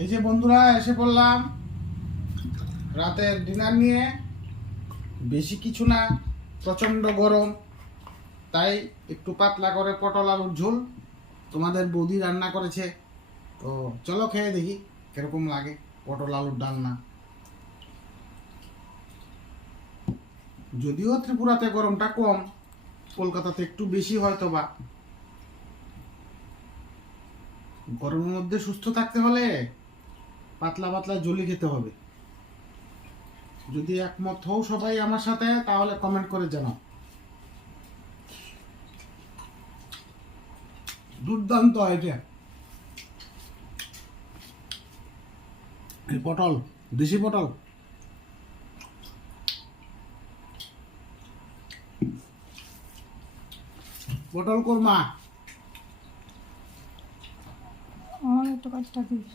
এই যে বন্ধুরা, এসে পড়লাম। রাতের ডিনার নিয়ে। বেশি কিছু না, প্রচণ্ড গরম। তাই একটু পাতলা করে পটল আলুর ঝোল তোমাদের বৌদি রান্না করেছে। তো চলো খেয়ে দেখি কীরকম লাগে পটল আলুর ডালনা। যদিও ত্রিপুরাতে গরমটা কম, কলকাতাতে একটু বেশি হয়তো বা গরমের মধ্যে সুস্থ থাকতে হলে পাতলা পাতলা জলি খেতে হবে। যদি একমত হও সবাই আমার সাথে তাহলে কমেন্ট করে জানাও। দুর্দান্ত এটা এই পটল দেশি পটল। পটল কোরমা আমার একটু কাজটা দিস